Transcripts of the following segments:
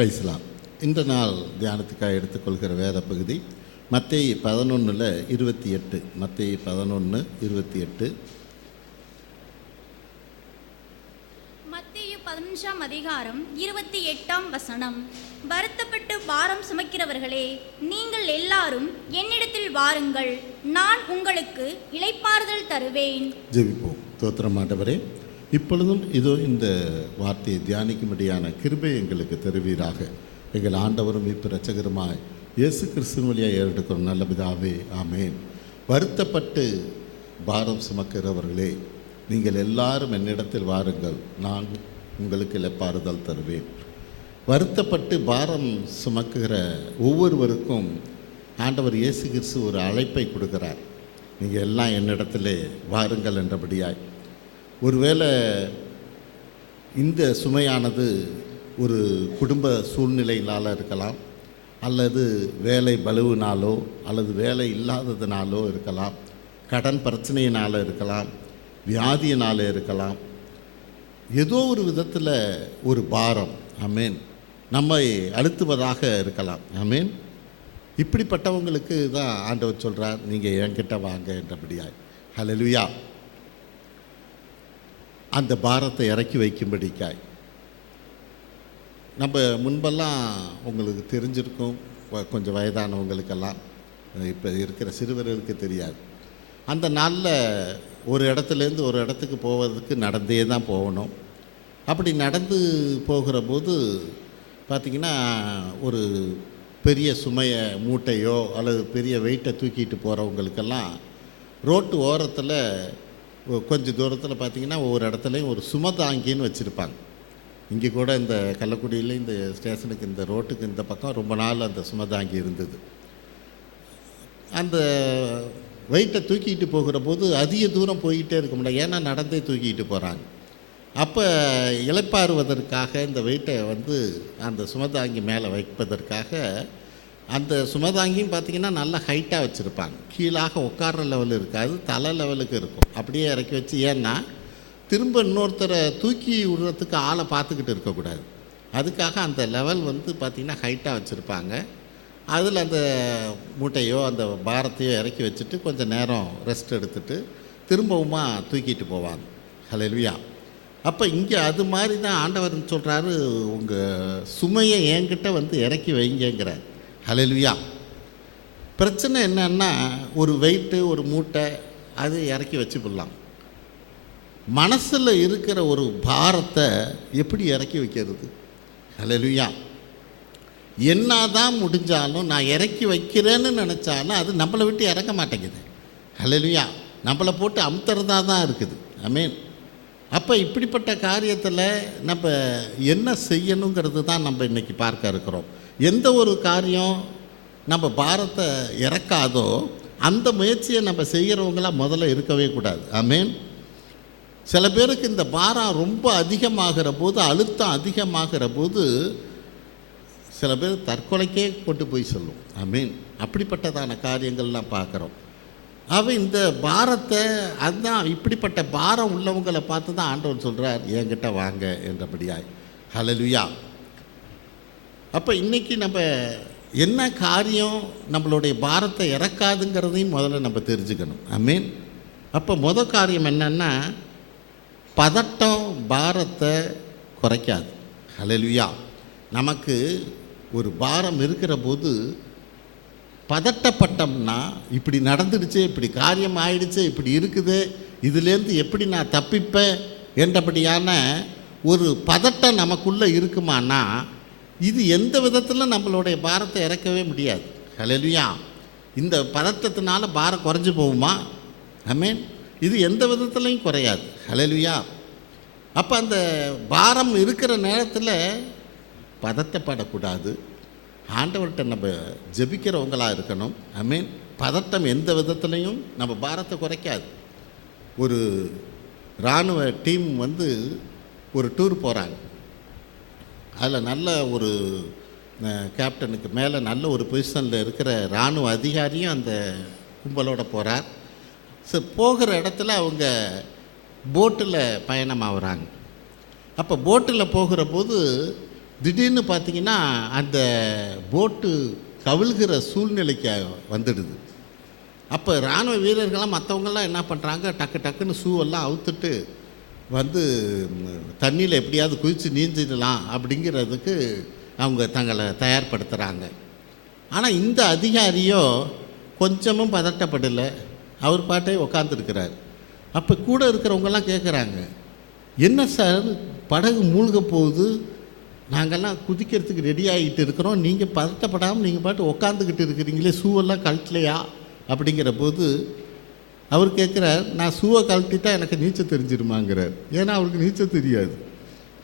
பிரைஸ்லாம். இந்த நாள் தியானத்துக்காக எடுத்துக்கொள்கிற வேத பகுதி மத்தேயு 11:28. மத்தேயு 11:28. மத்தேயு 15ஆம் அதிகாரம் 28ஆம் வசனம். வருத்தப்பட்டு பாரம் சுமக்கிறவர்களே, நீங்கள் எல்லாரும் என்னிடத்தில் வாருங்கள், நான் உங்களுக்கு இளைப்பாறுதல் தருவேன். ஜெபிப்போம். ஸ்தோத்திரம் ஆண்டவரே, இப்பொழுதும் இதோ இந்த வார்த்தையை தியானிக்கும்படியான கிருபை எங்களுக்கு தருவீராக. எங்கள் ஆண்டவரும் இப்போ இரட்சகருமாய் இயேசு கிறிஸ்துவின் வழியாக ஏறெடுக்கிறோம் நல்ல பிதாவே, ஆமேன். வருத்தப்பட்டு பாரம் சுமக்கிறவர்களே, நீங்கள் எல்லாரும் என்னிடத்தில் வாருங்கள், நான் உங்களுக்கு இளைப்பாறுதல் தருவேன். வருத்தப்பட்டு பாரம் சுமக்குகிற ஒவ்வொருவருக்கும் ஆண்டவர் இயேசு கிறிஸ்து ஒரு அழைப்பை கொடுக்கிறார். நீங்கள் எல்லாம் என்னிடத்திலே வாருங்கள் என்றபடியாய். ஒருவேளை இந்த சுமையானது ஒரு குடும்ப சூழ்நிலையினால் இருக்கலாம், அல்லது வேலை பலுவினாலோ அல்லது வேலை இல்லாததுனாலோ இருக்கலாம், கடன் பிரச்சனையினால் இருக்கலாம், வியாதியினால் இருக்கலாம். ஏதோ ஒரு விதத்தில் ஒரு பாரம், ஆமேன், நம்மை அழுத்துவதாக இருக்கலாம். ஆமேன். இப்படிப்பட்டவங்களுக்கு தான் ஆண்டவர் சொல்கிறார், நீங்கள் என்கிட்ட வாங்க என்றபடியாய். ஹல்லேலூயா. அந்த பாரத்தை இறக்கி வைக்கும்படிக்காய். நம்ம முன்பெல்லாம் உங்களுக்கு தெரிஞ்சிருக்கும், கொஞ்சம் வயதானவங்களுக்கெல்லாம், இப்போ இருக்கிற சிறுவர்களுக்கு தெரியாது. அந்த நாளில் ஒரு இடத்துலேருந்து ஒரு இடத்துக்கு போவதுக்கு நடந்தே தான் போகணும். அப்படி நடந்து போகிற போது பார்த்திங்கன்னா, ஒரு பெரிய சுமையை மூட்டையோ அல்லது பெரிய வெயிட்டை தூக்கிட்டு போகிறவங்களுக்கெல்லாம் ரோட்டு ஓரத்தில் கொஞ்சம் தூரத்தில் பார்த்திங்கன்னா ஒவ்வொரு இடத்துலையும் ஒரு சுமதாங்கின்னு வச்சுருப்பாங்க. இங்கே கூட இந்த கள்ளக்குடியில் இந்த ஸ்டேஷனுக்கு இந்த ரோட்டுக்கு இந்த பக்கம் ரொம்ப நாள் அந்த சுமதாங்கி இருந்தது. அந்த வெயிட்டை தூக்கிட்டு போகிற போது அதிக தூரம் போய்கிட்டே இருக்க முடியாது, ஏன்னா நடந்தே தூக்கிட்டு போகிறாங்க. அப்போ இளைப்பாறுவதற்காக இந்த வெயிட்டை அந்த சுமதாங்கி மேலே வைப்பதற்காக அந்த சுமதாங்கியும் பார்த்திங்கன்னா நல்லா ஹைட்டாக வச்சுருப்பாங்க. கீழாக உட்கார்ற லெவல் இருக்காது, தலை லெவலுக்கு இருக்கும். அப்படியே இறக்கி வச்சு, ஏன்னா திரும்ப இன்னொருத்தரை தூக்கி விடுறதுக்கு ஆளை பார்த்துக்கிட்டு இருக்கக்கூடாது. அதுக்காக அந்த லெவல் பார்த்திங்கன்னா ஹைட்டாக வச்சுருப்பாங்க. அதில் அந்த மூட்டையோ அந்த பாரத்தையோ இறக்கி வச்சுட்டு கொஞ்சம் நேரம் ரெஸ்ட் எடுத்துகிட்டு திரும்பவுமா தூக்கிட்டு போவாங்க. ஹல்லேலூயா. அப்போ இங்கே அது மாதிரி தான் ஆண்டவர் சொல்கிறாரு, உங்கள் சுமையை என்கிட்ட இறக்கி வைங்கிறார். ஹல்லேலூயா. பிரச்சனை என்னன்னா, ஒரு வெயிட்டு ஒரு மூட்டை அது இறக்கி வச்சு போடலாம். மனசில் இருக்கிற ஒரு பாரத்தை எப்படி இறக்கி வைக்கிறது? ஹல்லேலூயா. என்ன தான் முடிஞ்சாலும் நான் இறக்கி வைக்கிறேன்னு நினச்சாலும் அது நம்மளை விட்டு இறக்க மாட்டேங்குது. ஹல்லேலூயா. நம்மளை போட்டு அமுத்துறதா தான் இருக்குது. ஆமேன். அப்போ இப்படிப்பட்ட காரியத்தில் நம்ம என்ன செய்யணுங்கிறது தான் நம்ம இன்றைக்கி பார்க்க இருக்கிறோம். எந்த ஒரு காரியம் நம்ம பாரத்தை இறக்காதோ அந்த முயற்சியை நம்ம செய்கிறவங்களாம் முதல்ல இருக்கவே கூடாது. ஆமேன். சில பேருக்கு இந்த பாரம் ரொம்ப அதிகமாகிற போது, அழுத்தம் அதிகமாகிற போது சில பேர் தற்கொலைக்கே கொண்டு போய் சொல்லும். ஆமீன். அப்படிப்பட்டதான காரியங்கள்லாம் பார்க்குறோம். இந்த பாரத்தை, அதுதான் இப்படிப்பட்ட பாரம் உள்ளவங்களை பார்த்து தான் ஆண்டவர் சொல்கிறார், என்கிட்ட வாங்க என்றபடியாய். ஹல்லேலூயா. அப்போ இன்றைக்கி நம்ம என்ன காரியம் நம்மளுடைய பாரத்தை இறக்காதுங்கிறதையும் முதல்ல நம்ம தெரிஞ்சுக்கணும். ஆமீன். அப்போ முதல் காரியம் என்னென்னா, பதட்டம் பாரத்தை குறைக்காது. ஹல்லேலூயா. நமக்கு ஒரு பாரம் இருக்கிற போது பதட்டப்பட்டோம்னா, இப்படி நடந்துடுச்சு, இப்படி காரியம் ஆயிடுச்சு, இப்படி இருக்குது, இதுலேருந்து எப்படி நான் தப்பிப்பேன் என்றபடியான ஒரு பதட்டம் நமக்குள்ளே இருக்குமானா, இது எந்த விதத்தில் நம்மளுடைய பாரத்தை இறக்கவே முடியாது. ஹல்லேலூயா. இந்த பதட்டத்தினால பாரம் குறைஞ்சி போகுமா? ஆமேன். இது எந்த விதத்துலையும் குறையாது. ஹல்லேலூயா. அப்போ அந்த பாரம் இருக்கிற நேரத்தில் பதட்டப்படக்கூடாது. ஆண்டவர்கிட்ட நம்ம ஜெபிக்கிறவங்களாக இருக்கணும். ஆமீன். பதட்டம் எந்த விதத்துலையும் நம்ம பாரத்தை குறைக்காது. ஒரு இராணுவ டீம் ஒரு டூர் போகிறாங்க. அதில் நல்ல ஒரு கேப்டனுக்கு மேலே நல்ல ஒரு பொசிஷனில் இருக்கிற இராணுவ அதிகாரியும் அந்த கும்பலோடு போகிறார். போகிற இடத்துல அவங்க போட்டில் பயணமாகறாங்க. அப்போ போட்டில் போகிற போது திடீர்னு பார்த்தீங்கன்னா அந்த போட்டு கவிழ்கிற சூழ்நிலைக்கு வந்துடுது. அப்போ இராணுவ வீரர்கள்லாம் மற்றவங்கெல்லாம் என்ன பண்ணுறாங்க, டக்கு டக்குன்னு ஷூவெல்லாம் அவுத்துட்டு வந்து தண்ணியில் எப்படியாவது குதித்து நீந்திடலாம் அப்படிங்கிறதுக்கு அவங்க தங்களை தயார்படுத்துகிறாங்க. ஆனால் இந்த அதிகாரியோ கொஞ்சமும் பதட்டப்படலை, அவர் பாட்டே உக்காந்துருக்கிறார். அப்போ கூட இருக்கிறவங்கெல்லாம் கேட்குறாங்க, என்ன சார் படகு மூழ்க போகுது, நாங்கள்லாம் குதிக்கிறதுக்கு ரெடி ஆகிட்டு இருக்கிறோம், நீங்கள் பதட்டப்படாமல் நீங்கள் பாட்டு உக்காந்துக்கிட்டு இருக்கிறீங்களே, ஷூவெல்லாம் கழட்டலையா அப்படிங்கிற போது அவர் கேட்குறார், நான் ஷூவை கழட்டிட்டா எனக்கு நீச்சல் தெரிஞ்சிருமாங்கிறார். ஏன்னா அவருக்கு நீச்சல் தெரியாது.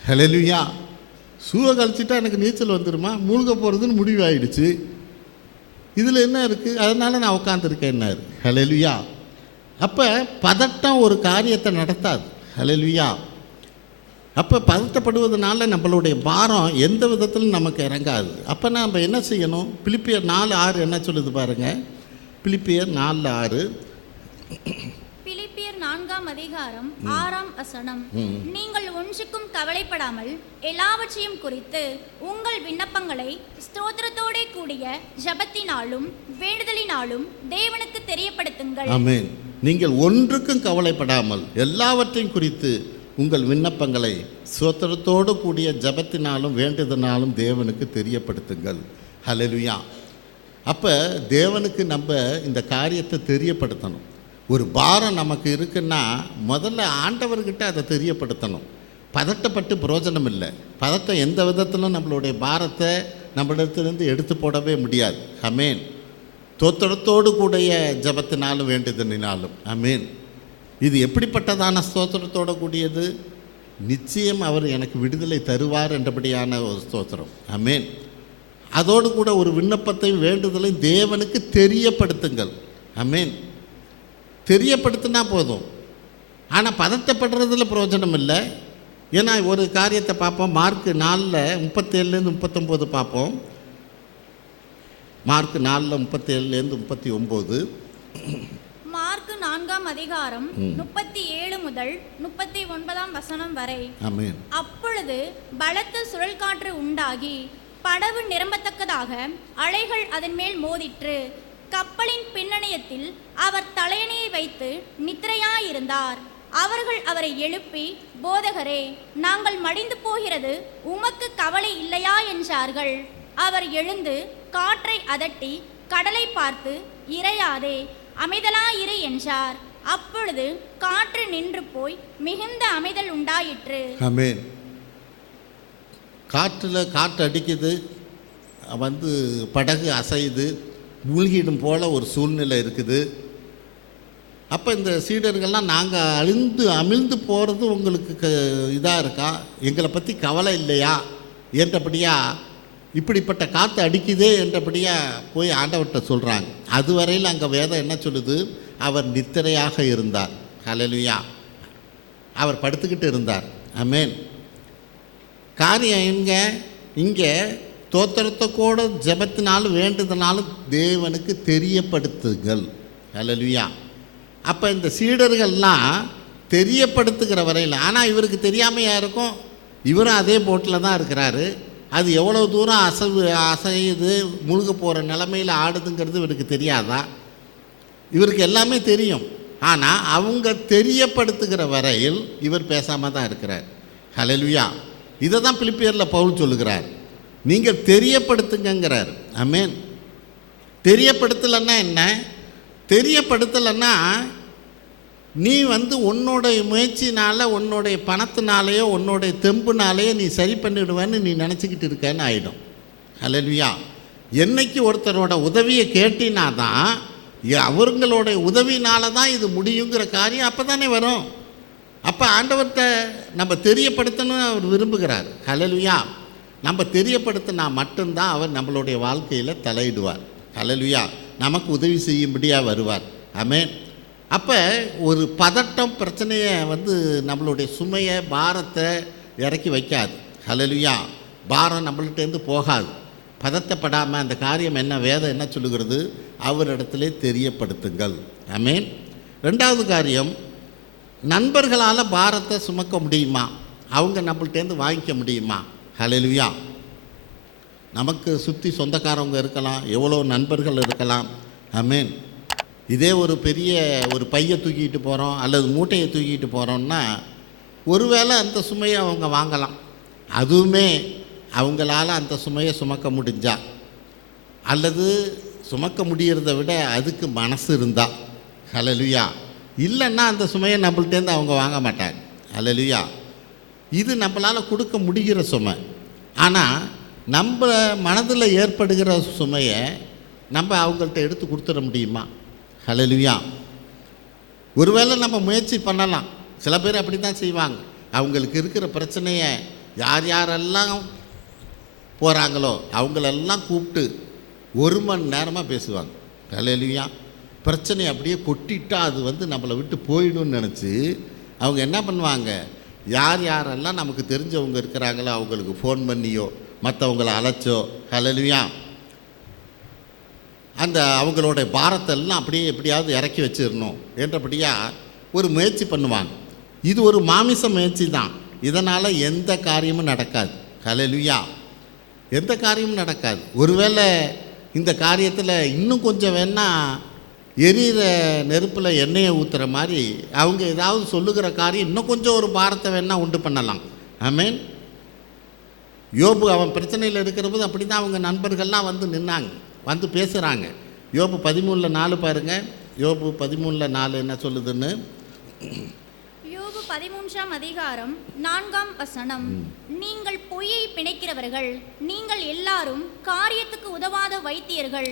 ஹல்லேலூயா. ஷூவை கழட்டிட்டா எனக்கு நீச்சல் வந்துடுமா, மூழ்க போகிறதுன்னு முடிவு ஆகிடுச்சு, இதில் என்ன இருக்குது, அதனால் நான் உட்காந்துருக்கேன்னாரு. ஹல்லேலூயா. அப்போ பதட்டம் ஒரு காரியத்தை நடத்தாது. ஹல்லேலூயா. அப்போ பதட்டப்படுவதனால நம்மளுடைய பாரம் எந்த விதத்திலும் நமக்கு இறங்காது. அப்போ நம்ம என்ன செய்யணும், பிலிப்பியர் 4:6 என்ன சொல்லுது பாருங்கள். பிலிப்பியர் 4:6. பிலிப்பியர் 4ஆம் அதிகாரம் 6ஆம் வசனம். நீங்கள் ஒன்றுக்கும் கவலைப்படாமல் எல்லாவற்றையும் குறித்து உங்கள் விண்ணப்பங்களை ஸ்தோத்திரத்தோடே கூடிய ஜெபத்தினாலும் வேண்டுதலினாலும் தேவனுக்கு தெரியப்படுத்துங்கள். ஆமென். நீங்கள் ஒன்றுக்கும் கவலைப்படாமல் எல்லாவற்றையும் குறித்து உங்கள் விண்ணப்பங்களை ஸ்தோத்திரத்தோடு கூடிய ஜெபத்தினாலும் வேண்டுதலினாலும் தேவனுக்கு தெரியப்படுத்துங்கள். ஹல்லேலூயா. அப்போ தேவனுக்கு நம்ம இந்த காரியத்தை தெரியப்படுத்தணும். ஒரு பாரம் நமக்கு இருக்குன்னா முதல்ல ஆண்டவர்கிட்ட அதை தெரியப்படுத்தணும். பதட்டப்பட்டு பிரயோஜனம் இல்லை. பதட்டம் எந்த விதத்திலும் நம்மளுடைய பாரத்தை நம்மளிடத்துலேருந்து எடுத்து போடவே முடியாது. ஆமென். ஸ்தோத்திரத்தோடு கூடிய ஜெபத்தினாலும் வேண்டுதலினாலும். ஆமென். இது எப்படிப்பட்டதான ஸ்தோத்திரத்தோடு கூடியது? நிச்சயம் அவர் எனக்கு விடுதலை தருவார் என்றபடியான ஒரு ஸ்தோத்திரம். ஆமென். அதோடு கூட ஒரு விண்ணப்பத்தையும் வேண்டுதலையும் தேவனுக்கு தெரியப்படுத்துங்கள். ஆமென். தெரியப்படுத்தினா போதும். ஆனால் பதட்டப்படுறதுல பிரயோஜனம் இல்லை. ஏன்னா ஒரு காரியத்தை பார்ப்போம், மார்க் 4:37 39 பார்ப்போம். மார்க் 4:37 39. மார்க் 4ஆம் அதிகாரம் 37 முதல் 39ஆம் வசனம் வரை. ஆமென். அப்பொழுது பலத்த சுழல் காற்று உண்டாகி படகு நிரம்பத்தக்கதாக அலைகள் அதன் மேல் மோதிற்று. கப்பலின் பின்னணியத்தில் அவர் தலையணையை வைத்து நித்திரையாயிருந்தார். அவர்கள் அவரை எழுப்பி, போதகரே, நாங்கள் மடிந்து போகிறது, உமக்கு கவலை இல்லையா என்றார்கள். அவர் எழுந்து காற்றை அதட்டி கடலை பார்த்து, இறையாதே, அமைதலாயிரு என்றார். அப்பொழுது காற்று நின்று போய் மிகுந்த அமைதல் உண்டாயிற்று. ஆமென். காற்று அடிக்குது, வந்து படகு அசையுது, மூழ்கிடும் போல் ஒரு சூழ்நிலை இருக்குது. அப்போ இந்த சீடர்கள்லாம், நாங்கள் அமிழ்ந்து போகிறது உங்களுக்கு இதாக இருக்கா, எங்களை பற்றி கவலை இல்லையா என்றபடியா, இப்படிப்பட்ட காற்று அடிக்குதே என்றபடியா போய் ஆண்டவர்கிட்ட சொல்கிறாங்க. அதுவரையில் அங்கே வேதம் என்ன சொல்லுது, அவர் நித்திரையாக இருந்தார். ஹல்லேலூயா. அவர் படுத்துக்கிட்டு இருந்தார். ஆமென். காரியம் இங்கே தோத்திரத்தை கூட ஜெபத்தினாலும் வேண்டுதனாலும் தேவனுக்கு தெரியப்படுத்துங்கள். ஹல்லேலூயா. அப்போ இந்த சீடர்கள்லாம் தெரியப்படுத்துகிற வரையில், ஆனால் இவருக்கு தெரியாமையா இருக்கும், இவரும் அதே போட்டில் தான் இருக்கிறாரு. அது எவ்வளோ தூரம் அசையுது, முழுக போகிற நிலைமையில் ஆடுதுங்கிறது இவருக்கு தெரியாதா? இவருக்கு எல்லாமே தெரியும். ஆனால் அவங்க தெரியப்படுத்துகிற வரையில் இவர் பேசாமல் தான் இருக்கிறார். ஹல்லேலூயா. இதை தான் பிலிப்பியரில் பவுல் சொல்லுகிறார், நீங்கள் தெரியப்படுத்துங்கிறார். ஆமென். தெரியப்படுத்தலைன்னா என்ன? தெரியப்படுத்தலைன்னா நீ உன்னுடைய முயற்சினால், உன்னுடைய பணத்தினாலேயோ உன்னுடைய தெம்புனாலேயோ நீ சரி பண்ணிவிடுவேன்னு நீ நினச்சிக்கிட்டு இருக்கேன்னு ஆகிடும். ஹல்லேலூயா. என்னைக்கு ஒருத்தரோட உதவியை கேட்டினா தான், அவங்களுடைய உதவினால தான் இது முடியுங்கிற காரியம் அப்போ தானே வரும். அப்போ ஆண்டவர்கிட்ட நம்ம தெரியப்படுத்தணும்னு அவர் விரும்புகிறார். ஹல்லேலூயா. நம்ம தெரியப்படுத்தினா மட்டும்தான் அவர் நம்மளுடைய வாழ்க்கையில் தலையிடுவார். ஹல்லேலூயா. நமக்கு உதவி செய்யும்படியாக வருவார். ஆமென். அப்போ ஒரு பதட்டம் பிரச்சனையை நம்மளுடைய சுமையை, பாரத்தை இறக்கி வைக்காது. ஹல்லேலூயா. பாரம் நம்மள்கிட்டேருந்து போகாது. பதட்டப்படாமல் அந்த காரியம் என்ன, வேதம் என்ன சொல்லுகிறது, அவரிடத்திலே தெரியப்படுத்துங்கள். ஆமென். ரெண்டாவது காரியம், நண்பர்களால் பாரத்தை சுமக்க முடியுமா? அவங்க நம்மள்கிட்டேருந்து வாங்கிக்க முடியுமா? ஹல்லேலூயா. நமக்கு சுற்றி சொந்தக்காரவங்க இருக்கலாம், எவ்வளோ நண்பர்கள் இருக்கலாம். ஆமென். இதே ஒரு பெரிய ஒரு பையை தூக்கிட்டு போகிறோம் அல்லது மூட்டையை தூக்கிட்டு போகிறோம்னா ஒருவேளை அந்த சுமையை அவங்க வாங்கலாம். அதுவுமே அவங்களால அந்த சுமையை சுமக்க முடிஞ்சா, அல்லது சுமக்க முடியறத விட அதுக்கு மனசு இருந்தா, ஹல்லேலூயா. இல்லைன்னா அந்த சுமையை நம்மள்டேருந்து அவங்க வாங்க மாட்டாங்க. ஹல்லேலூயா. இது நம்மளால் கொடுக்க முடிகிற சுமை. ஆனால் நம்ம மனதில் ஏற்படுகிற சுமையை நம்ம அவங்கள்ட்ட எடுத்து கொடுத்துட முடியுமா? ஹல்லேலூயா. ஒருவேளை நம்ம முயற்சி பண்ணலாம். சில பேர் அப்படி தான் செய்வாங்க. அவங்களுக்கு இருக்கிற பிரச்சனையை யார் யாரெல்லாம் போகிறாங்களோ அவங்களெல்லாம் கூப்பிட்டு 1 மணி நேரமாக பேசுவாங்க. ஹல்லேலூயா. பிரச்சனையை அப்படியே கொட்டிட்டா அது நம்மளை விட்டு போயிடும்னு நினச்சி அவங்க என்ன பண்ணுவாங்க, யார் யாரெல்லாம் நமக்கு தெரிஞ்சவங்க இருக்கிறாங்களோ அவங்களுக்கு ஃபோன் பண்ணியோ மற்றவங்கள அழைச்சோ, ஹல்லேலூயா, அந்த அவங்களோட பாரத்தெல்லாம் அப்படியே எப்படியாவது இறக்கி வச்சிடணும் என்றபடியாக ஒரு முயற்சி பண்ணுவாங்க. இது ஒரு மாமிச முயற்சி தான். இதனால் எந்த காரியமும் நடக்காது. ஹல்லேலூயா. எந்த காரியமும் நடக்காது. ஒருவேளை இந்த காரியத்தில் இன்னும் கொஞ்சம் வேணால் எரியிற நெருப்பில் எண்ணெயை ஊற்றுற மாதிரி அவங்க ஏதாவது சொல்லுகிற காரியம் இன்னும் கொஞ்சம் ஒரு பாரத்தை வேணால் உண்டு பண்ணலாம். ஆமென். யோபு அவன் பிரச்சனையில் இருக்கிற போது அப்படி தான் அவங்க நண்பர்கள்லாம் வந்து நின்னாங்க, வந்து பேசுகிறாங்க. யோபு 13:4 பாருங்கள். யோபு 13:4 என்ன சொல்லுதுன்னு. யோபு 13ஆம் அதிகாரம் 4ஆம் வசனம். நீங்கள் பொய்யை பிணைக்கிறவர்கள், நீங்கள் எல்லாரும் காரியத்துக்கு உதவாத வைத்தியர்கள்.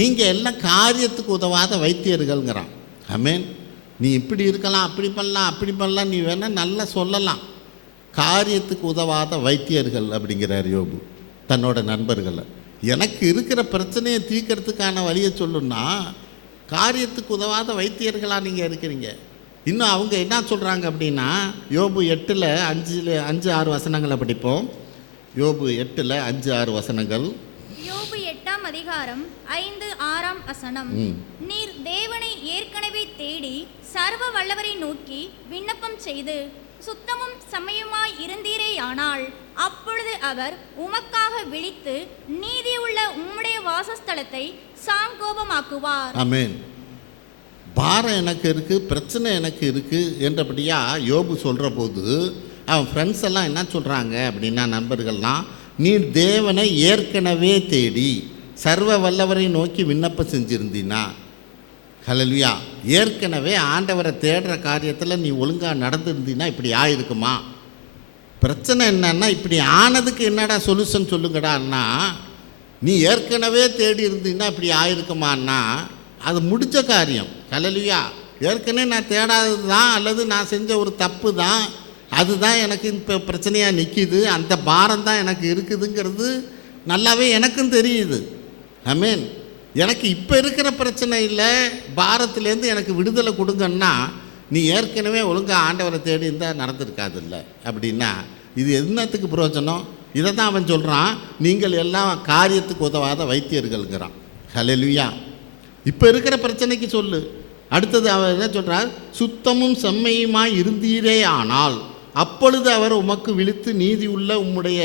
நீங்கள் எல்லாம் காரியத்துக்கு உதவாத வைத்தியர்கள்ங்கிறான். ஆமென். நீ இப்படி இருக்கலாம், அப்படி பண்ணலாம், நீ வேணால் நல்லா சொல்லலாம். காரியத்துக்கு உதவாத வைத்தியர்கள் அப்படிங்கிறார் யோபு தன்னோட நண்பர்களை. எனக்கு இருக்கிற பிரச்சனையை தீர்க்கறதுக்கான வழியை சொல்லுன்னா காரியத்துக்கு உதவாத வைத்தியர்களாக நீங்கள் இருக்கிறீங்க. இன்னும் அவங்க என்ன சொல்கிறாங்க அப்படின்னா, யோபு 8:5-6 வசனங்களை படிப்போம். யோபு 8:5-6 வசனங்கள். யோபு 8ஆம் அதிகாரம் 5-6ஆம் வசனம். நீர் தேவனை ஏற்கனவே தேடி சர்வ வல்லவரை நோக்கி விண்ணப்பம் செய்து சுத்தமும் செம்மையுமாய் இருந்தீரேயானால் அப்பொழுது அவர் உமக்காக விழித்து நீதியுள்ள உம்முடைய வாசஸ்தலத்தை சாங்கோபமாக்குவார். ஆமென். பாரம் எனக்கு இருக்குது, பிரச்சனை எனக்கு இருக்குது என்றபடியா யோபு சொல்கிற போது அவன் ஃப்ரெண்ட்ஸ் எல்லாம் என்ன சொல்கிறாங்க அப்படின்னா, நண்பர்கள்லாம், நீ தேவனை ஏற்கனவே தேடி சர்வ வல்லவரை நோக்கி விண்ணப்பம் செஞ்சுருந்தீனா, ஹல்லேலூயா, ஏற்கனவே ஆண்டவரை தேடுற காரியத்தில் நீ ஒழுங்காக நடந்துருந்தீன்னா இப்படி ஆயிருக்குமா? பிரச்சனை என்னன்னா, இப்படி ஆனதுக்கு என்னடா சொல்யூஷன் சொல்லுங்கடான்னா, நீ ஏற்கனவே தேடி இருந்தீங்கன்னா இப்படி ஆயிருக்குமான்னா அது முடிஞ்ச காரியம். ஹல்லேலூயா. ஏற்கனவே நான் தேடாதது தான் அல்லது நான் செஞ்ச ஒரு தப்பு தான், அதுதான் எனக்கு இப்போ பிரச்சனையாக நிற்கிது, அந்த பாரம் தான் எனக்கு இருக்குதுங்கிறது நல்லாவே எனக்கும் தெரியுது. ஆமென். எனக்கு இப்போ இருக்கிற பிரச்சனை இல்லை, பாரத்துலேருந்து எனக்கு விடுதலை கொடுங்கன்னா நீ ஏற்கனவே ஒழுங்காக ஆண்டவரை தேடி இருந்தால் நடந்திருக்காது இல்லை அப்படின்னா இது என்னத்துக்கு பிரயோஜனம்? இதை தான் அவன் சொல்கிறான், நீங்கள் எல்லாம் காரியத்துக்கு உதவாத வைத்தியர்கள்ங்கிறான். ஹல்லேலூயா. இப்போ இருக்கிற பிரச்சனைக்கு சொல்லு. அடுத்தது அவர் என்ன சொல்கிறார், சுத்தமும் செம்மையுமாய் இருந்தீரே ஆனால் அப்பொழுது அவர் உமக்கு விழித்து நீதி உள்ள உம்முடைய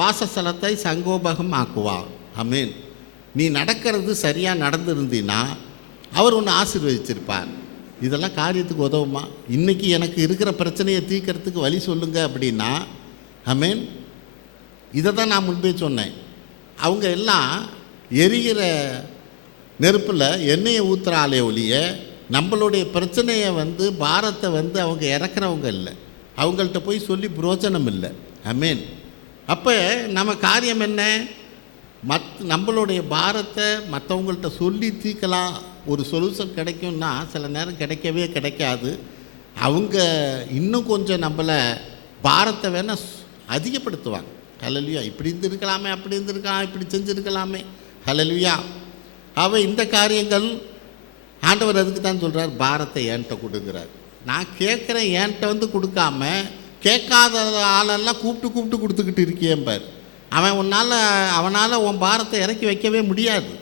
வாசஸ்தலத்தை சங்கோபகம் ஆக்குவார். ஆமென். நீ நடக்கிறது சரியாக நடந்திருந்தீன்னா அவர் ஒன்று ஆசீர்வதிச்சிருப்பார். இதெல்லாம் காரியத்துக்கு உதவுமா? இன்றைக்கி எனக்கு இருக்கிற பிரச்சனையை தீர்க்கறதுக்கு வழி சொல்லுங்க அப்படின்னா, ஆமென், இதை தான் நான் முன்பே சொன்னேன். அவங்க எல்லாம் எரிகிற நெருப்பில் எண்ணெயை ஊற்றுறாலே ஒழிய நம்மளுடைய பிரச்சனையை பாரத்தை அவங்க இறக்குறவங்க இல்லை. அவங்கள்ட்ட போய் சொல்லி புரோஜனம் இல்லை. ஆமென். அப்போ நம்ம காரியம் என்ன? நம்மளுடைய பாரத்தை மற்றவங்கள்ட்ட சொல்லி தீர்க்கலாம், ஒரு சொல்யூஷன் கிடைக்கும்னா சில நேரம் கிடைக்கவே கிடைக்காது. அவங்க இன்னும் கொஞ்சம் நம்மளை பாரத்தை வேணால் அதிகப்படுத்துவாங்க. ஹல்லேலூயா. இப்படி இருந்திருக்கலாமே, அப்படி இருந்திருக்கலாம், இப்படி செஞ்சுருக்கலாமே. ஹல்லேலூயா. இந்த காரியங்கள் ஆண்டவர் அதுக்கு தான் சொல்கிறார், பாரத்தை என்கிட்ட கொடுங்கிறார். நான் கேட்குறேன், என்கிட்ட கொடுக்காம கேட்காத ஆளெல்லாம் கூப்பிட்டு கொடுத்துக்கிட்டு இருக்கேன். அவனால் உன் பாரத்தை இறக்கி வைக்கவே முடியாது.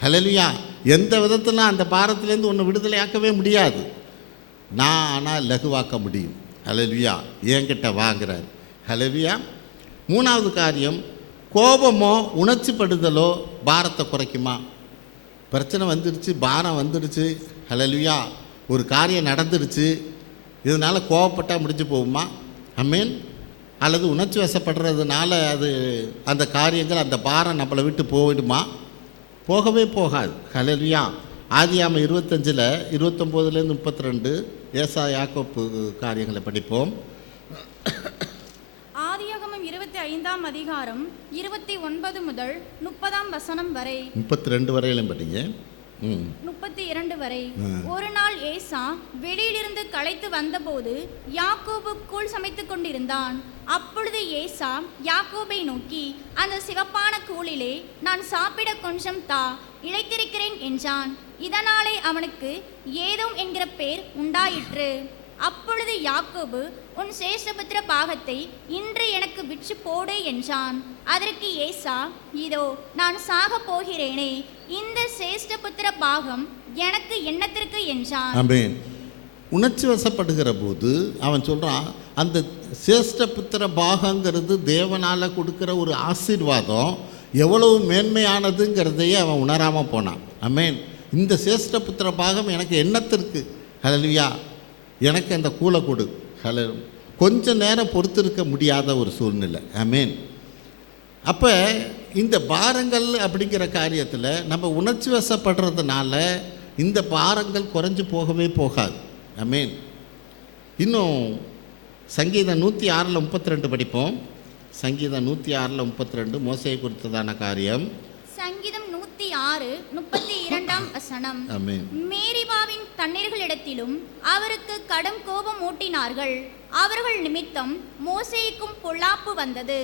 ஹல்லேலூயா. எந்த விதத்தில் அந்த பாரத்திலேருந்து உன்னை விடுதலையாக்கவே முடியாது. நான் ஆனால் லகுவாக்க முடியும். ஹல்லேலூயா. என்கிட்ட வாங்குறார். ஹல்லேலூயா. 3வது காரியம், கோபமோ உணர்ச்சிப்படுதலோ பாரத்தை குறைக்குமா? பிரச்சனை வந்துடுச்சு, பாரம் வந்துடுச்சு, ஹல்லேலூயா, ஒரு காரியம் நடந்துடுச்சு, இதனால் கோபப்பட்டால் முடிஞ்சு போகுமா? ஆமென். அல்லது உணர்ச்சி வசப்படுறதுனால அது அந்த காரியங்கள் அந்த பாரம் நம்மளை விட்டு போயிடுமா? போகவே போகாது. ஹல்லேலூயா. ஆதியாகமம் 25 29 32 ஏசா யாக்கோப்பு காரியங்களை படிப்போம். ஆதியாகமம் 25ஆம் அதிகாரம் 29 முதல் 30ஆம் வசனம் வரை. 32 வரையிலும் படிங்க. 32 வரை. ஒரு நாள் ஏசா வெளியிலிருந்து களைத்து வந்தபோது யாக்கோபு கூழ் சமைத்துக் கொண்டிருந்தான். அப்பொழுது ஏசா யாக்கோபை நோக்கி, அந்த சிவப்பான கூழிலே நான் சாப்பிட கொஞ்சம் தா, இளைத்திருக்கிறேன் என்றான். இதனாலே அவனுக்கு ஏதோம் என்கிற பேர் உண்டாயிற்று. அப்பொழுது யாக்கோபு, உன் சேஷபுத்திர பாகத்தை இன்று எனக்கு விற்று போடு என்றான். அதற்கு ஏசா, இதோ நான் சாக போகிறேனே, இந்த சேஷ்டபுத்திர பாகம் எனக்கு என்னத்திற்கு என்றான். ஆமென். உணர்ச்சி வசப்படுகிற போது அவன் சொல்கிறான், அந்த சேஷ்டபுத்திர பாகங்கிறது தேவனால் கொடுக்குற ஒரு ஆசீர்வாதம் எவ்வளவு மேன்மையானதுங்கிறதையே அவன் உணராமல் போனான். ஆமென். இந்த சேஷ்டபுத்திர பாகம் எனக்கு என்னத்திற்கு? ஹல்லேலூயா. எனக்கு அந்த கூலை கொடு. கொஞ்ச நேரம் பொறுத்திருக்க முடியாத ஒரு சூழ்நிலை. ஆமென். அப்போ இந்த பாரங்கள் அப்படிங்கிற காரியத்தில் நம்ம உணர்ச்சி வசப்படுறதுனால இந்த பாரங்கள் குறைஞ்சி போகவே போகாது. ஆமென். இன்னும் சங்கீதம் 106 32 படிப்போம். சங்கீதம் 106 32 மோசேயை குறித்ததான காரியம். சங்கீதம் 106 32ஆம் வசனம். ஆமென். மேரிபாவின் தண்ணீர்களிடத்திலும் அவருக்கு கடும் கோபம் ஊட்டினார்கள். அவர்கள் நிமித்தம் மோசேய்க்கும் பொல்லாப்பு வந்தது.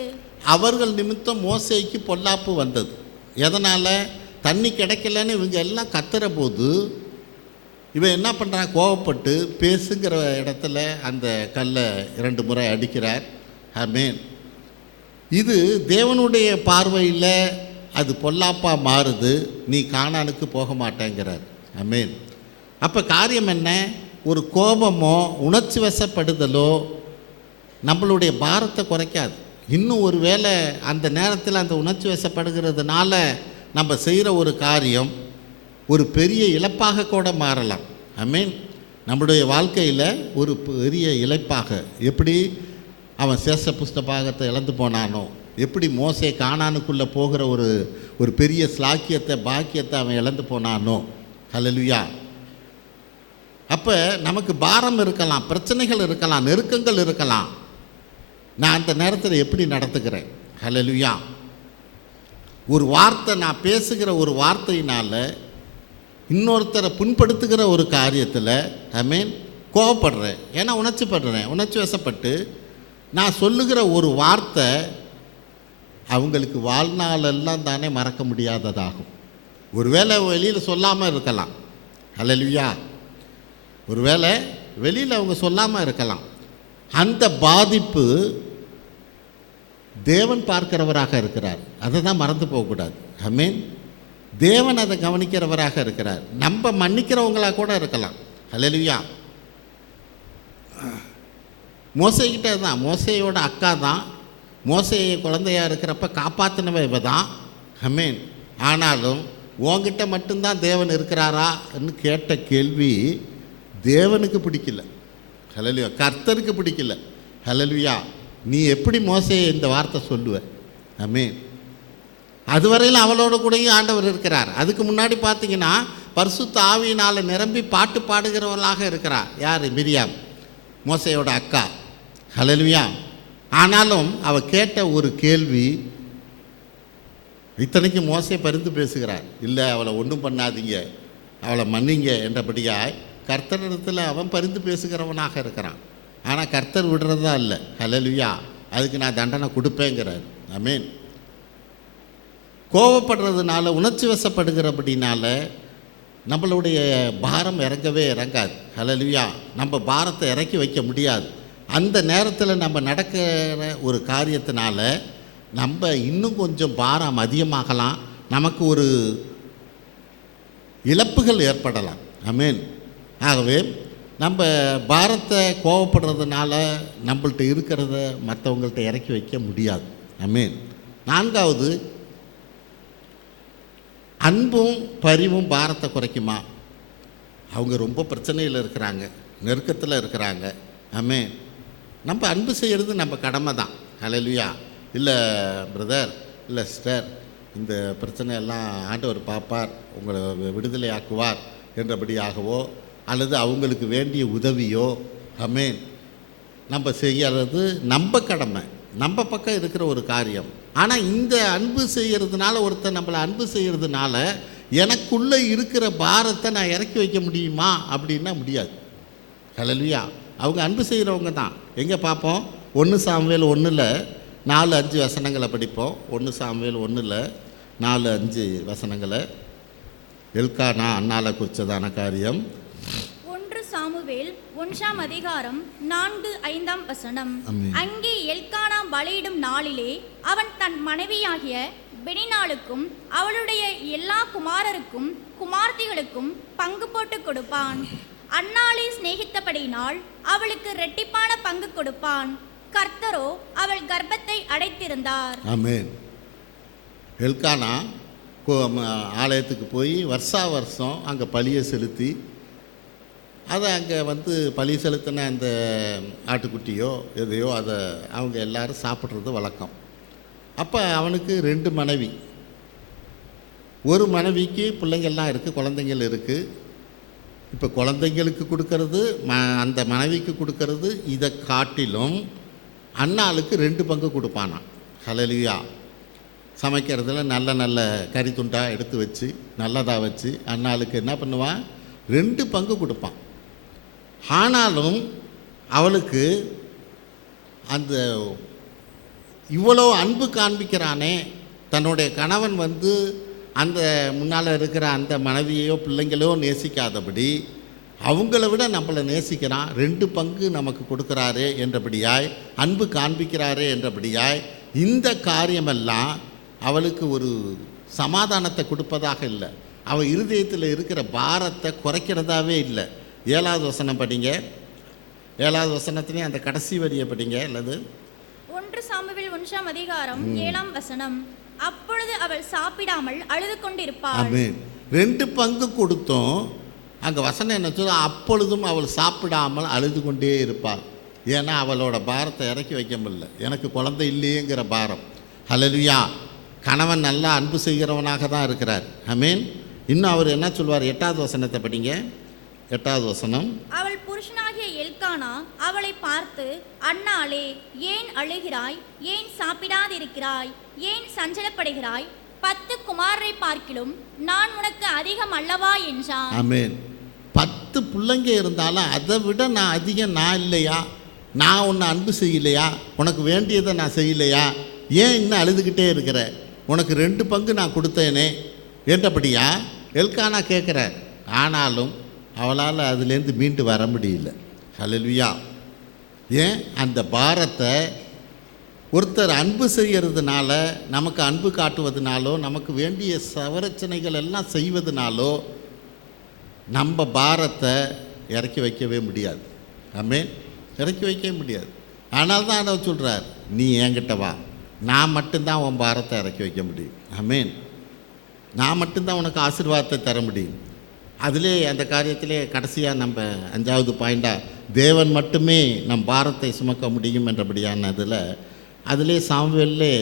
அவர்கள் நிமித்தம் மோசேய்க்கு பொல்லாப்பு வந்தது. எதனால்? தண்ணி கிடைக்கலன்னு இவங்க எல்லாம் கத்துற போது இவன் என்ன பண்ணுறான்? கோவப்பட்டு பேசுங்கிற இடத்துல அந்த கல்லை 2 முறை அடிக்கிறார். ஆமென். இது தேவனுடைய பார்வையில் அது பொல்லாப்பாக மாறுது. நீ கானானுக்கு போக மாட்டேங்கிறார். ஆமென். அப்போ காரியம் என்ன? ஒரு கோபமோ உணர்ச்சி வசப்படுதலோ நம்மளுடைய பாரத்தை குறைக்காது. இன்னும் ஒரு வேளை அந்த நேரத்தில் அந்த உணர்ச்சி வசப்படுகிறதுனால நம்ம செய்கிற ஒரு காரியம் ஒரு பெரிய இழப்பாக கூட மாறலாம். ஆமென். நம்முடைய வாழ்க்கையில் ஒரு பெரிய இழப்பாக, எப்படி அவன் சேஷ புஸ்தபாகத்தை இழந்து போனானோ, எப்படி மோசே கானானுக்குள்ளே போகிற ஒரு பெரிய ஸ்லாக்கியத்தை பாக்கியத்தை அவன் இழந்து போனானோ. ஹல்லேலூயா. அப்போ நமக்கு பாரம் இருக்கலாம், பிரச்சனைகள் இருக்கலாம், நெருக்கங்கள் இருக்கலாம். நான் அந்த நேரத்தில் எப்படி நடத்துக்கிறேன்? ஹல்லேலூயா. ஒரு வார்த்தை, நான் பேசுகிற ஒரு வார்த்தையினால் இன்னொருத்தரை புண்படுத்துகிற ஒரு காரியத்தில் ஆமென் கோவப்படுறேன். ஏன்னா உணர்ச்சி வசப்பட்டு நான் சொல்லுகிற ஒரு வார்த்தை அவங்களுக்கு வாழ்நாளெல்லாம் தானே மறக்க முடியாததாகும். ஒருவேளை வெளியில் சொல்லாமல் இருக்கலாம். ஹல்லேலூயா. ஒருவேளை வெளியில் அவங்க சொல்லாமல் இருக்கலாம். அந்த பாதிப்பு தேவன் பார்க்கிறவராக இருக்கிறார். அதை தான் மறந்து போகக்கூடாது. ஆமென். தேவன் அதை கவனிக்கிறவராக இருக்கிறார். நம்ம மன்னிக்கிறவங்களாக கூட இருக்கலாம். ஹல்லேலூயா. மோசேக்கிட்ட தான், மோசேயோட அக்கா தான், மோசேயை குழந்தையாக இருக்கிறப்ப காப்பாற்றினவ இவ தான். ஆமென். ஆனாலும் உங்ககிட்ட மட்டும்தான் தேவன் இருக்கிறாரான்னு கேட்ட கேள்வி தேவனுக்கு பிடிக்கல. ஹல்லேலூயா. கர்த்தருக்கு பிடிக்கல. ஹல்லேலூயா. நீ எப்படி மோசேயை இந்த வார்த்தை சொல்லுவ? ஆமென். அதுவரையில் அவளோட கூடயும் ஆண்டவர் இருக்கிறார். அதுக்கு முன்னாடி பார்த்தீங்கன்னா பரிசுத்த ஆவியினால் நிரம்பி பாட்டு பாடுகிறவர்களாக இருக்கிறார். யார்? மிரியாம், மோசேயோட அக்கா. ஹல்லேலூயா. ஆனாலும் அவள் கேட்ட ஒரு கேள்வி, இத்தனைக்கு மோசே பரிந்து பேசுகிறார். இல்லை, அவளை ஒன்றும் பண்ணாதீங்க, அவளை மன்னிங்க என்றபடியாய் கர்த்தரிடத்தில் அவன் பரிந்து பேசுகிறவனாக இருக்கிறான். ஆனால் கர்த்தர் விடுறதா இல்லை. ஹல்லேலூயா. அதுக்கு நான் தண்டனை கொடுப்பேங்கிறார். ஆமென். கோவப்படுறதுனால, உணர்ச்சி வசப்படுகிறபடினால நம்மளுடைய பாரம் இறங்கவே இறங்காது. ஹல்லேலூயா. நம்ம பாரத்தை இறக்கி வைக்க முடியாது. அந்த நேரத்தில் நம்ம நடக்கிற ஒரு காரியத்தினால நம்ம இன்னும் கொஞ்சம் பாரம் அதிகமாகலாம். நமக்கு ஒரு இழப்புகள் ஏற்படலாம். ஆமென். ஆகவே நம்ம பாரத்தை கோவப்படுறதுனால நம்மள்ட்ட இருக்கிறத மற்றவங்கள்ட்ட இறக்கி வைக்க முடியாது. ஆமென். 4வது, அன்பும் பரிவும் பாரத்தை குறைக்குமா? அவங்க ரொம்ப பிரச்சனையில் இருக்கிறாங்க, நெருக்கத்தில் இருக்கிறாங்க. ஆமென். நம்ம அன்பு செய்கிறது நம்ம கடமை தான். ஹல்லேலூயா. இல்லை பிரதர், இல்லை சிஸ்டர், இந்த பிரச்சனையெல்லாம் ஆண்டவர் பார்ப்பார், உங்களை விடுதலையாக்குவார் என்றபடியாகவோ அல்லது அவங்களுக்கு வேண்டிய உதவியோ ஆமென் நம்ம செய்யறது நம்ம கடமை, நம்ம பக்கம் இருக்கிற ஒரு காரியம். ஆனால் இந்த அன்பு செய்கிறதுனால, ஒருத்தர் நம்மளை அன்பு செய்கிறதுனால எனக்குள்ளே இருக்கிற பாரத்தை நான் இறக்கி வைக்க முடியுமா அப்படின்னா முடியாது. ஹல்லேலூயா. அவங்க அன்பு செய்கிறவங்க தான். எங்கே பார்ப்போம்? 1 சாமுவேல் 1:4-5 வசனங்களை படிப்போம். 1 சாமுவேல் 1:4-5 வசனங்களை. எல்கானா அன்னால குறித்ததான காரியம். 1 சாமுவேல் 1ஆம் அதிகாரம் 4-5 வசனம். ஆமென். அங்கே எல்கானா பலியிடும் நாளிலே அவன் தன் மனைவியாகிய பெனினாளுக்கும் அவளுடைய எல்லா குமாரருக்கும் குமார்த்திகளுக்கும் பங்கு போட்டு கொடுப்பான். அன்னாளை சிநேகித்தபடியினால் அவளுக்கு இரட்டிப்பான பங்கு கொடுப்பான். கர்த்தரோ அவள் கர்ப்பத்தை அடைத்திருந்தார். ஆமென். எல்கானா ஆலயத்துக்கு போய் வருஷம் அங்கே பலியை செலுத்தி, அதை அங்கே பலி செலுத்தின அந்த ஆட்டுக்குட்டியோ எதையோ அதை அவங்க எல்லாரும் சாப்பிட்றது வழக்கம். அப்போ அவனுக்கு 2 மனைவி. ஒரு மனைவிக்கு பிள்ளைங்கள்லாம் இருக்குது, குழந்தைங்கள் இருக்குது. இப்போ குழந்தைங்களுக்கு கொடுக்கறது, அந்த மனைவிக்கு கொடுக்கறது, இதை காட்டிலும் அன்னாளுக்கு 2 பங்கு கொடுப்பானான். ஹல்லேலூயா. சமைக்கிறதுல நல்ல நல்ல கறி துண்டாக எடுத்து வச்சு நல்லதாக வச்சு அன்னாளுக்கு என்ன பண்ணுவான்? 2 பங்கு கொடுப்பான். ஆனாலும் அவளுக்கு அந்த இவ்வளோ அன்பு காண்பிக்கிறானே, தன்னுடைய கணவன் அந்த முன்னால் இருக்கிற அந்த மனைவியோ பிள்ளைங்களோ நேசிக்காதபடி அவங்கள விட நம்மளை நேசிக்கிறான். 2 பங்கு நமக்கு கொடுக்குறாரே என்றபடியாய், அன்பு காண்பிக்கிறாரே என்றபடியாய், இந்த காரியமெல்லாம் அவளுக்கு ஒரு சமாதானத்தை கொடுப்பதாக இல்லை. அவள் இருதயத்தில் இருக்கிற பாரத்தை குறைக்கிறதாவே இல்லை. 7வது வசனம் படிங்க. 7வது வசனத்திலே அந்த கடைசி வரியை படிங்க. அல்லது 1 சாமுவேல் 1ஆம் அதிகாரம் 7ஆம் வசனம். அப்பொழுது அவள் சாப்பிடாமல் அழுது கொண்டிருப்பாள். ஆமென். 2 பங்கு கொடுத்தோம். அங்கே வசனம் என்ன சொல்ல? அப்பொழுதும் அவள் சாப்பிடாமல் அழுது கொண்டே இருப்பாள். ஏன்னா அவளோட பாரத்தை இறக்கி வைக்க முடியல. எனக்கு குழந்தை இல்லையேங்கிற பாரம். ஹல்லேலூயா. கணவன் நல்லா அன்பு செய்கிறவனாக தான் இருக்கிறார். ஆமென். இன்னும் அவர் என்ன சொல்வார்? 8வது வசனத்தை படிங்க. 8வது வசனம். அவள் புருஷனாகிய எல்கானா அவளை பார்த்து, அன்னாளே, ஏன் அழுகிறாய்? ஏன் சாப்பிடாதிருக்கிறாய்? ஏன் சஞ்சலப்படுகிறாய்? 10 குமாரரை பார்க்கிலும் நான் உனக்கு அதிகம் அல்லவா என்றான். ஆமென். 10 பிள்ளைங்க இருந்தாலும் அதை விட நான் அதிகம் நான் இல்லையா? நான் உன்னை அன்பு செய்யலையா? உனக்கு வேண்டியதை நான் செய்யலையா? ஏன் இன்னும் அழுதுகிட்டே இருக்கிற? உனக்கு 2 பங்கு நான் கொடுத்தேனே என்றபடியா எல்கானா கேட்குறார். ஆனாலும் அவளால் அதுலேருந்து மீண்டு வர முடியல. ஹல்லேலூயா. ஏன்? அந்த பாரத்தை ஒருத்தர் அன்பு செய்கிறதுனால, நமக்கு அன்பு காட்டுவதுனாலோ, நமக்கு வேண்டிய சவரச்சனைகள் எல்லாம் செய்வதனாலோ நம்ம பாரத்தை இறக்கி வைக்கவே முடியாது. ஆமென். இறக்கி வைக்கவே முடியாது. ஆனால் தான் அதை சொல்கிறார், நீ என்கிட்ட வா, நான் மட்டும்தான் உன் பாரத்தை இறக்கி வைக்க முடியும். ஆமென். நான் மட்டும்தான் உனக்கு ஆசீர்வாதத்தை தர முடியும். அதிலே அந்த காரியத்திலே கடைசியாக நம்ம 5வது பாயிண்டாக தேவன் மட்டுமே நம் பாரத்தை சுமக்க முடியும் என்றபடியான அதிலே சாமுவேல்லே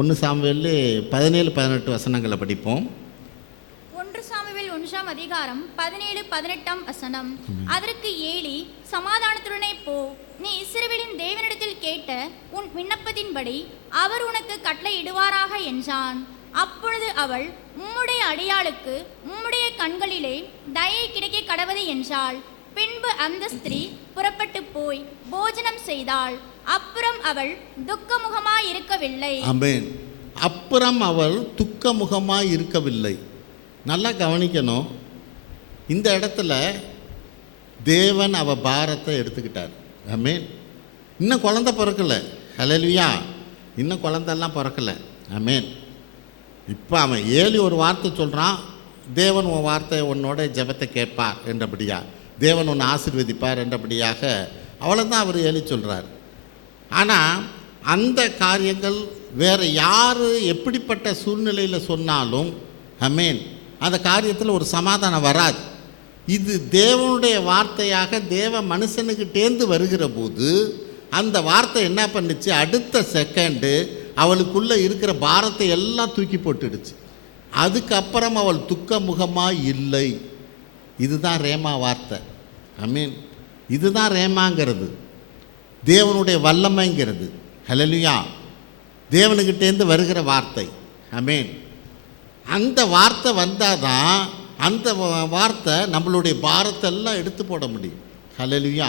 1 சாமுவேல்லே 17-18 வசனங்களை படிப்போம். 1 சாமுவேல் 1ஆம் அதிகாரம் 17-18 வசனம். அதற்கு ஏலி, சமாதானத்துடனே போ, நீ இஸ்ரவேலின் தேவனிடத்தில் கேட்ட உன் விண்ணப்பத்தின்படி அவர் உனக்கு கட்டளையிடுவாராக என்றான். அப்பொழுது அவள், உம்முடைய அடியாளுக்கு உம்முடைய கண்களிலே தயை கிடைக்க கடவது என்றாள். பின்பு அந்த ஸ்திரீ புறப்பட்டு போய் போஜனம் செய்தாள். அப்புறம் அவள் துக்கமுகமாய் இருக்கவில்லை. ஆமென். அப்புறம் அவள் துக்கமுகமாய் இருக்கவில்லை. நல்லா கவனிக்கணும். இந்த இடத்துல தேவன் அவ பாரத்தை எடுத்துக்கிட்டார். ஆமென். இன்னும் குழந்தை பிறக்கலை. ஹல்லேலூயா. இன்னும் குழந்தெல்லாம் பிறக்கலை. ஆமென். இப்போ அவன் ஏலி ஒரு வார்த்தை சொல்கிறான், தேவன் உன் வார்த்தை உன்னோட ஜெபத்தை கேட்பார் என்றபடியா, தேவன் உன்னை ஆசீர்வதிப்பார் என்றபடியாக அவ்வளோதான் அவர் ஏலி சொல்கிறார். ஆனால் அந்த காரியங்கள் வேறு யார் எப்படிப்பட்ட சூழ்நிலையில் சொன்னாலும் ஆமென், அந்த காரியத்தில் ஒரு சமாதானம் வராது. இது தேவனுடைய வார்த்தையாக தேவ மனுஷனுக்கிட்டேந்து வருகிற போது அந்த வார்த்தை என்ன பண்ணுச்சு, அடுத்த செகண்டு அவளுக்குள்ளே இருக்கிற பாரத்தை எல்லாம் தூக்கி போட்டுடுச்சு. அதுக்கப்புறம் அவள் துக்க முகமாக இல்லை. இதுதான் ரேமா வார்த்தை. ஆமென். இதுதான் ரேமாங்கிறது, தேவனுடைய வல்லமைங்கிறது. ஹல்லேலூயா. தேவனுக்கிட்டேருந்து வருகிற வார்த்தை. ஆமென். அந்த வார்த்தை வந்தால் தான் அந்த வார்த்தை நம்மளுடைய பாரத்தை எல்லாம் எடுத்து போட முடியும். ஹல்லேலூயா.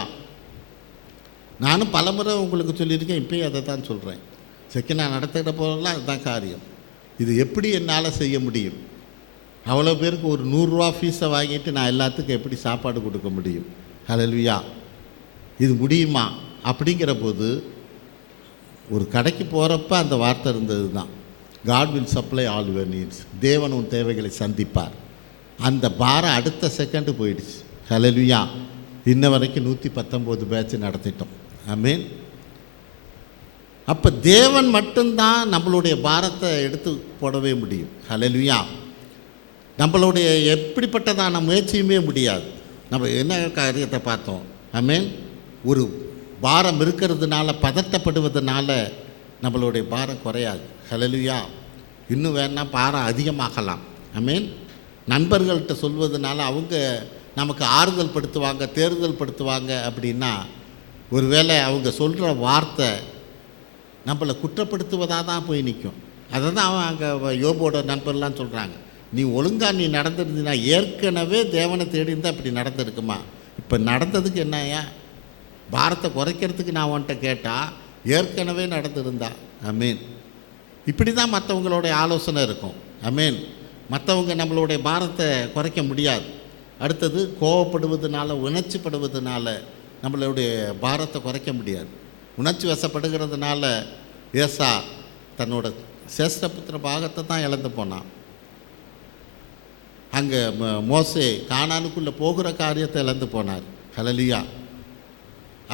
நானும் பலமுறை உங்களுக்கு சொல்லியிருக்கேன், இப்போயும் அதை தான் சொல்கிறேன். நான் நடத்துகிற போதெல்லாம் அதுதான் காரியம். இது எப்படி என்னால் செய்ய முடியும்? அவ்வளோ பேருக்கு ஒரு 100 ரூபா ஃபீஸை வாங்கிட்டு நான் எல்லாத்துக்கும் எப்படி சாப்பாடு கொடுக்க முடியும்? ஹல்லேலூயா. இது முடியுமா? அப்படிங்கிற போது ஒரு கடைக்கு போகிறப்ப அந்த வார்த்தை இருந்தது தான், God will supply all your needs. தேவன் உன் தேவைகளை சந்திப்பார். அந்த பாரம் அடுத்த செகண்டு போயிடுச்சு. ஹல்லேலூயா. இன்ன வரைக்கும் 119 பேட்ச் நடத்திட்டோம். ஆமென். அப்போ தேவன் மட்டும்தான் நம்மளுடைய பாரத்தை எடுத்து போடவே முடியும். ஹல்லேலூயா. நம்மளுடைய எப்படிப்பட்டதான முயற்சியுமே முடியாது. நம்ம என்ன காரியத்தை பார்த்தோம்? ஆமென். ஒரு பாரம் இருக்கிறதுனால, பதட்டப்படுவதனால நம்மளுடைய பாரம் குறையாது. ஹல்லேலூயா. இன்னும் வேணால் பாரம் அதிகமாகலாம். ஆமென். நண்பர்கள்ட்ட சொல்வதனால அவங்க நமக்கு ஆறுதல் படுத்துவாங்க, தேறுதல் படுத்துவாங்க. அப்படின்னா ஒருவேளை அவங்க சொல்கிற வார்த்தை நம்மளை குற்றப்படுத்துவதாக தான் போய் நிற்கும். அதை தான் அவன் அங்கே யோபோட நண்பர்லாம் சொல்கிறாங்க, நீ ஒழுங்காக நீ நடந்திருந்தீங்கன்னா ஏற்கனவே தேவனை தேடி இருந்தால் அப்படி நடந்திருக்குமா? இப்போ நடந்ததுக்கு என்னையா? பாரத்தை குறைக்கிறதுக்கு நான் உன்கிட்ட கேட்டால் ஏற்கனவே நடந்திருந்தா. ஆமீன். இப்படி தான் மற்றவங்களுடைய ஆலோசனை இருக்கும். ஆமீன். மற்றவங்க நம்மளுடைய பாரத்தை குறைக்க முடியாது. அடுத்தது கோவப்படுவதனால, உணர்ச்சிப்படுவதனால நம்மளுடைய பாரத்தை குறைக்க முடியாது. உணர்ச்சி வசப்படுகிறதுனால ஏசா தன்னோட சேஷ்டபுத்திர பாகத்தை தான் இழந்து போனான். அங்கே மோசே கானானுக்குள்ளே போகிற காரியத்தை இழந்து போனார். ஹல்லேலூயா.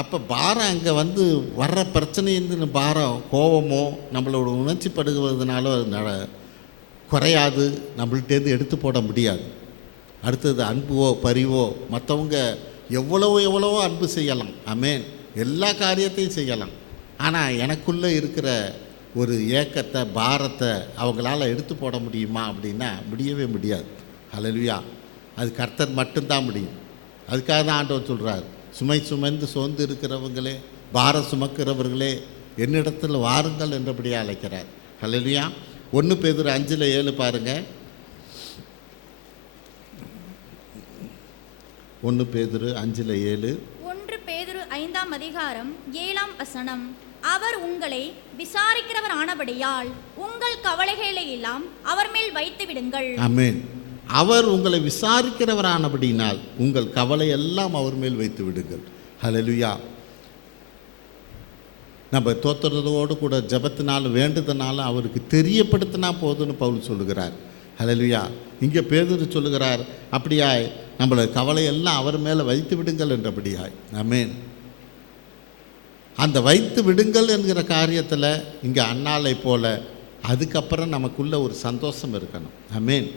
அப்போ பாரம் அங்கே வந்து வர்ற பிரச்சனைன்னு பாரம், கோபமோ நம்மளோட உணர்ச்சி படுகிறதுனால குறையாது, நம்மள்டேருந்து எடுத்து போட முடியாது. அடுத்தது அன்புவோ பரிவோ, மற்றவங்க எவ்வளவோ அன்பு செய்யலாம். ஆமேன். எல்லா காரியத்தையும் செய்யலாம். ஆனால் எனக்குள்ளே இருக்கிற ஒரு ஏக்கத்தை, பாரத்தை அவங்களால எடுத்து போட முடியுமா அப்படின்னா முடியவே முடியாது. ஹல்லேலூயா. அது கர்த்தர் மட்டும்தான் முடியும். அதுக்காக தான் ஆண்டவர் சொல்கிறார், சுமை சுமந்து சோர்ந்து இருக்கிறவங்களே, பாரம் சுமக்கிறவர்களே என்னிடத்தில் வாருங்கள் என்றபடியாக அழைக்கிறார். ஹல்லேலூயா. 1 பேதுரு 5:7 பாருங்கள். 1 பேதுரு 5:7. 1 பேதுரு 5ஆம் அதிகாரம் 7ஆம் வசனம். அவர் உங்களை விசாரிக்கிறவர் ஆனபடியால் உங்கள் கவலைகளை எல்லாம் அவர் மேல் வைத்து விடுங்கள். ஆமென். அவர் உங்களை விசாரிக்கிறவரானபடினால் உங்கள் கவலை எல்லாம் அவர் மேல் வைத்து விடுங்கள். ஹல்லேலூயா. நம்ம தோத்துறதோடு கூட ஜபத்தினால வேண்டுதனால அவருக்கு தெரியப்படுத்தினா போதும்னு பவுல் சொல்லுகிறார். ஹல்லேலூயா. இங்கே பேதுரு சொல்லுகிறார், அப்படியாய் நம்மளை கவலையெல்லாம் அவர் மேலே வைத்து விடுங்கள் என்றபடியாய். ஆமென். அந்த வைத்து விடுங்கள் என்கிற காரியத்தில் இங்கே அன்னாலை போல அதுக்கப்புறம் நமக்குள்ள ஒரு சந்தோஷம் இருக்கணும். ஆமென்.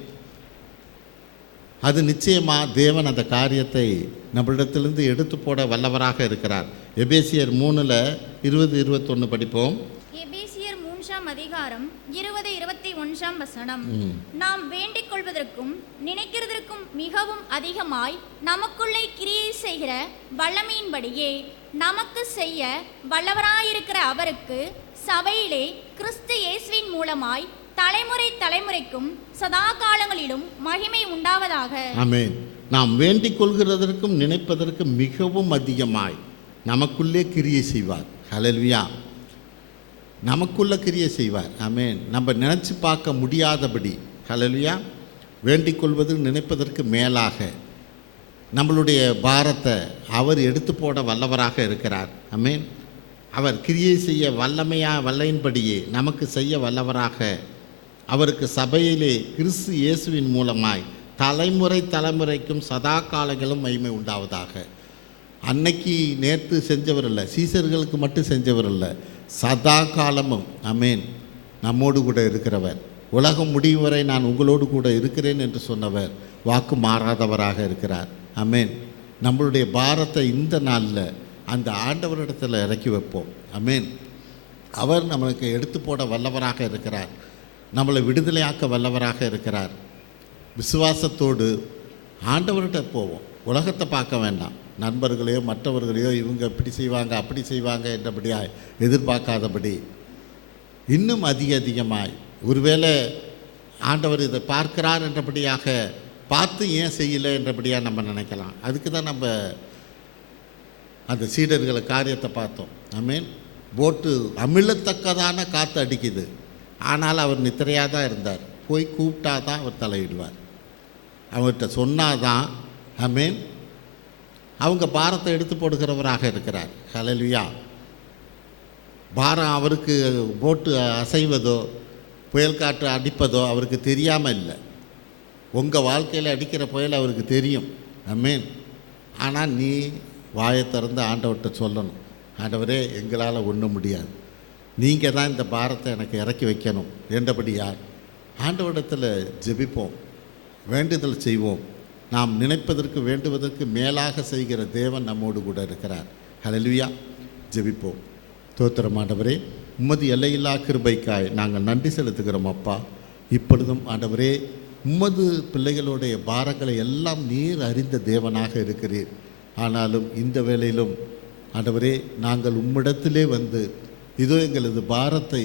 அது நிச்சயமாக தேவன் அந்த காரியத்தை நம்மளிடத்திலிருந்து எடுத்து போட வல்லவராக இருக்கிறார். எபேசியர் 3:20-21 படிப்போம். எபேசியர் 3ஆம் அதிகாரம் 20-21 வசனம். நாம் வேண்டிக் கொள்வதற்கும் நினைக்கிறதற்கும் மிகவும் அதிகமாய் நமக்குள்ளே கிரியை செய்கிற வல்லமையின்படியே நமக்கு செய்ய வல்லவராயிருக்கிற அவருக்கு சபையிலே கிறிஸ்து இயேசுவின் மூலமாய் தலைமுறை தலைமுறைக்கும் சதா காலங்களிலும் மகிமை உண்டாவதாக. ஆமென். நாம் வேண்டிக் கொள்கிறதற்கும் நினைப்பதற்கும் மிகவும் அதிகமாய் நமக்குள்ளே கிரியை செய்வார். ஹல்லேலூயா. நமக்குள்ள கிரியை செய்வார். ஆமென். நம்ம நினச்சி பார்க்க முடியாதபடி, ஹல்லேலூயா, வேண்டிக் கொள்வது நினைப்பதற்கு மேலாக நம்மளுடைய பாரத்தை அவர் எடுத்து போட வல்லவராக இருக்கிறார். ஆமென். அவர் கிரியை செய்ய வல்லையின்படியே நமக்கு செய்ய வல்லவராக அவருக்கு சபையிலே கிறிஸ்து இயேசுவின் மூலமாய் தலைமுறை தலைமுறைக்கும் சதா காலங்களும் மகிமை உண்டாவதாக. அன்னைக்கு நேற்று செஞ்சவர் இல்லை, சீசர்களுக்கு மட்டும் செஞ்சவர் இல்லை, சதா காலமும் ஆமென் நம்மோடு கூட இருக்கிறவர். உலகம் முடியும் வரை நான் உங்களோடு கூட இருக்கிறேன் என்று சொன்னவர் வாக்கு மாறாதவராக இருக்கிறார். ஆமென். நம்மளுடைய பாரத்தை இந்த நாளில் அந்த ஆண்டவரிடத்தில் இறக்கி வைப்போம். ஆமென். அவர் நம்மளுக்கு எடுத்து போட வல்லவராக இருக்கிறார், நம்மளை விடுதலையாக்க வல்லவராக இருக்கிறார். விசுவாசத்தோடு ஆண்டவர்கிட்ட போவோம். உலகத்தை பார்க்க வேண்டாம், நண்பர்களையோ மற்றவர்களையோ இவங்க இப்படி செய்வாங்க அப்படி செய்வாங்க என்றபடியாய் எதிர்பார்க்காதபடி இன்னும் அதிகமாய் ஒருவேளை ஆண்டவர் இதை பார்க்கிறார் என்றபடியாக பார்த்து ஏன் செய்யலை என்றபடியாக நம்ம நினைக்கலாம். அதுக்கு தான் நம்ம அந்த சீடர்களை காரியத்தை பார்த்தோம். ஆமென். போட்டு அமிழத்தக்கதான காற்று அடிக்குது, ஆனால் அவர் நித்திரையாக தான் இருந்தார். போய் கூப்பிட்டா தான் அவர் தலையிடுவார், அவர்கிட்ட சொன்னாதான் ஆமென் அவங்க பாரத்தை எடுத்து போடுகிறவராக இருக்கிறார். ஹல்லேலூயா. பாரம் அவருக்கு போட்டு அசைவதோ புயல் காற்று அடிப்பதோ அவருக்கு தெரியாமல் இல்லை. உங்கள் வாழ்க்கையில் அடிக்கிற புயல் அவருக்கு தெரியும். ஆமென். ஆனால் நீ வாயை திறந்து ஆண்டவர்கிட்ட சொல்லணும், ஆண்டவரே எங்களால் ஒன்றும் முடியாது, நீங்கள் தான் இந்த பாரத்தை எனக்கு இறக்கி வைக்கணும் என்றபடியார் ஆண்டவரிடத்தில் ஜெபிப்போம், வேண்டுதல் செய்வோம். நாம் நினைப்பதற்கு வேண்டுவதற்கு மேலாக செய்கிற தேவன் நம்மோடு கூட இருக்கிறார். ஹல்லேலூயா. ஜெபிப்போம். ஸ்தோத்திரம் ஆண்டவரே, உம்மது எல்லையில்லா கிருபைக்காய் நாங்கள் நன்றி செலுத்துகிறோம் அப்பா. இப்பொழுதும் ஆண்டவரே உம்மது பிள்ளைகளுடைய பாரங்களை எல்லாம் நீர் அறிந்த தேவனாக இருக்கிறீர். ஆனாலும் இந்த வேளையிலும் ஆண்டவரே நாங்கள் உம்மிடத்திலே வந்து இதோ எங்களது பாரத்தை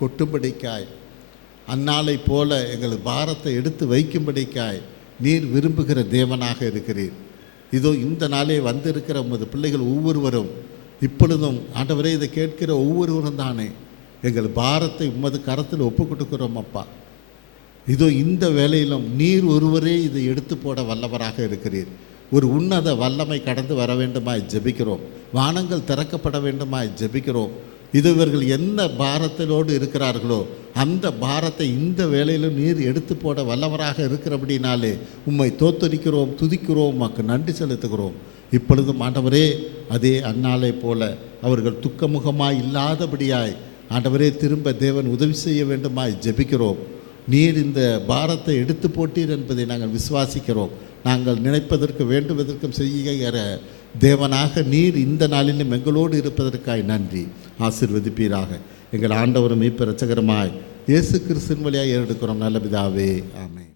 கொட்டும்படிக்காய், அந்நாளை போல எங்களது பாரத்தை எடுத்து வைக்கும்படிக்காய் நீர் விரும்புகிற தேவனாக இருக்கிறீர். இதோ இந்த நாளே வந்திருக்கிற உமது பிள்ளைகள் ஒவ்வொருவரும் இப்பொழுதும் ஆண்டவரே இதை கேட்கிற ஒவ்வொருவரும் தானே எங்கள் பாரத்தை உமது கரத்தில் ஒப்பு கொடுக்கிறோம் அப்பா. இதோ இந்த வேளையிலும் நீர் ஒருவரே இதை எடுத்து போட வல்லவராக இருக்கிறீர். ஒரு உன்னத வல்லமை கடந்து வர வேண்டுமாய் ஜெபிக்கிறோம். வானங்கள் திறக்கப்பட வேண்டுமாய் ஜெபிக்கிறோம். இது இவர்கள் என்ன பாரத்திலோடு இருக்கிறார்களோ அந்த பாரத்தை இந்த வேளையிலும் நீர் எடுத்து போட வல்லவராக இருக்கிறபடினாலே உம்மை தோத்தரிக்கிறோம், துதிக்கிறோம், உமக்கு நன்றி செலுத்துகிறோம். இப்பொழுதும் ஆண்டவரே அதே அந்நாளை போல அவர்கள் துக்கமுகமாய் இல்லாதபடியாய் ஆண்டவரே திரும்ப தேவன் உதவி செய்ய வேண்டுமாய் ஜெபிக்கிறோம். நீர் இந்த பாரத்தை எடுத்து போட்டீர் என்பதை நாங்கள் விசுவாசிக்கிறோம். நாங்கள் நினைப்பதற்கு வேண்டுவதற்கும் செய்கிற தேவனாக நீர் இந்த நாளிலும் எங்களோடு இருப்பதற்காய் நன்றி. ஆசீர்வதிப்பீராக. எங்கள் ஆண்டவரும் மீட்பர் இரட்சகருமாய் இயேசு கிறிஸ்துவின் வழியாக ஏறெடுக்கிறோம் நல்ல பிதாவே. ஆமென்.